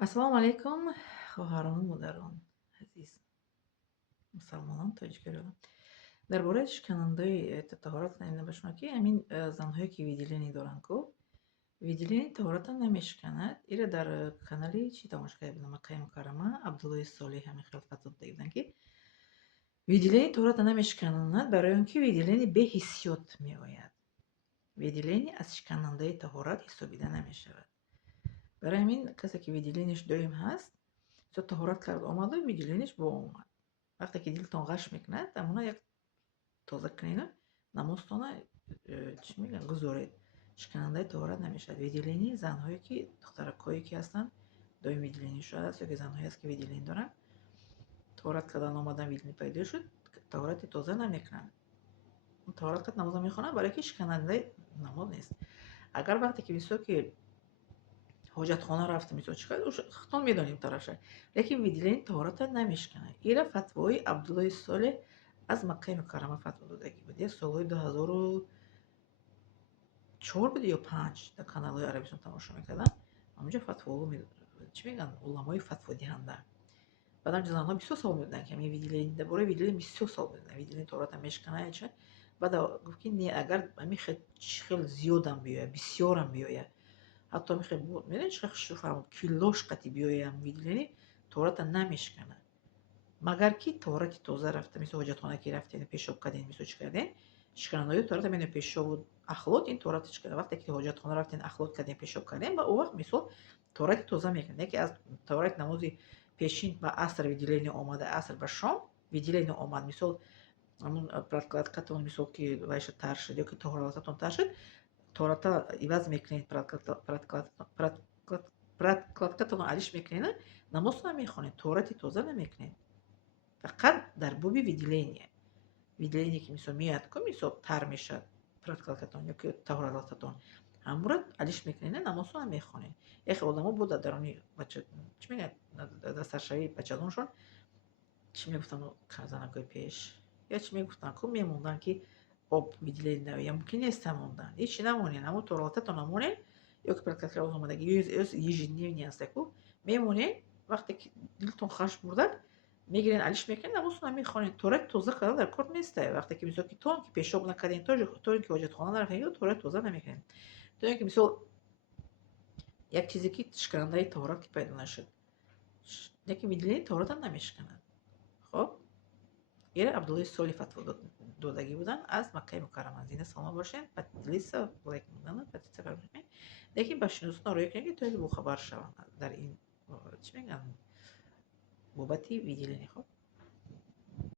ассалому алайкум, хоҳарону модарон азиз, мусалмонон, тоҷикиён. Дар бораи шиканандаи таҳорат намедонам ба шумо ки ҳамин занҳое ки видеолини доранд ку видеолини таҳоратро намешиканад. Ира дар канали чӣ тамошо карда будам, Маккаи Мукаррама, Абдуллои Солеҳ ҳамин хело фатво дода буданд ки видеолини таҳоратро намешиканонад, барои он ки видеолини беҳиссиёт меояд. Видеолини аз шиканандаи таҳорат ҳисобида намешавад. Барои ҳамин касе ки видеолиниш доим ҳаст, то таҳорат кард омаду видеолиниш воомад. Вақте ки дилтон ғаш мекунад, амона як тоза кунену намозтона чӣ мегӯянд гузоред. Шиканандаи таҳорат намешавад. Видеолини занҳое ки духтаракҳое ки ҳастанд, доим видеолинишон аст, ёки занҳое аст ки видеолин доранд, таҳорат кардан омадан видеолин пайдо шуд, таҳорати тоза намекунанд. таҳорат кард намоза мехонанд, барое ки шиканандаи намоз нест. Агар вақте ки мисол ки ҳоҷатхона рафта, мисол чӣ кард, хитон медонем тараф шад, лекин видеолини таҳоратро намешиканад. Ира фатвои Абдуллои Солеҳ аз Маккаи Мукаррама фатво додагӣ буд. Солҳои 2004 буд ё 5 дар каналҳои Арабистон тамошо мекардам. Ҳамонҷо фатвоҳо чӣ мегӯянд, уламои фатводиҳанда. Баъдам занҳо бисёр савол медоданд ки ҳамин видеолини дар бораи видеолин бисёр савол медоданд. Видеолини таҳоратро мешиканад ё чӣ? Баъд гуфт ки не, агар ҳамин хел зиёдам биёяд, бисёрам биёяд, ҳатто мехел медонед чӣ хел фармуд килош қати биёяд видеолини таҳоратро намешиканад. Магар ки таҳорати тоза рафта, мисол ҳоҷатхона ки рафтед, пешоб карден, мисол чӣ карден, шиканандаи таҳоратро медонед, пешобу ахлот, ин таҳорати чӣ карден. Вақте ки ҳоҷатхона рафтен, ахлот карден, пешоб карден, ба он вақт мисол таҳорати тоза мекунед. Не ки аз таҳорати намози пешин ба аср видеолини омада, аср ба шом видеолини омад, мисол ҳамун прокладкатон, мисол ки вайша тар шуд ёки таҳорататон тар шуд, таҳоратро иваз мекунед, прокладкатонро алиш мекунед, намозтонро мехонед, таҳорати тоза намекунед. Фақат дар боби видеолине. Видеолине ки мисол меояд ку мисол тар мешавад прокладкатон ёки таҳорататон, ҳамонро алиш мекунед, намозтонро мехонед. Яхе одамо буданд дар они бача чӣ мегӯянд, дар саршавии бачагоншон чӣ мегуфтанд занакои пеш? Я чӣ мегуфтанд ку мемонданд ки об видеолини наояд, мумкин нест намондан. Ҳечи намонед, ҳамон таҳорататон намонед, ёки прокладкаи омадагӣ ё ежедневни аст ку мемонед, вақте ки дилтон хаш бурдад, мегиред, алиш мекунед, намозтонро мехонед. Таҳорати тоза кардан дар кор нест. Вақте ки мисол ки то ки пешоб накардем, то ки ҳоҷатхона нарафтем, таҳорати тоза намекунем. То ки мисол як чизе ки шиканандаи таҳорат ки пайдо нашуд, лекин видеолини таҳоратро намешиканад. хоб ира Абдуллои Солеҳ фатво додагӣ буданд аз Маккаи Мукаррама. Зинда саломат бошед. Подпилиса, лайк мудана, подписа фармӯшед. Лекин ба шиносатон роя кунед ки то бохабар шаванд дар ин чӣ мегӯянд бобати видеолини. хоб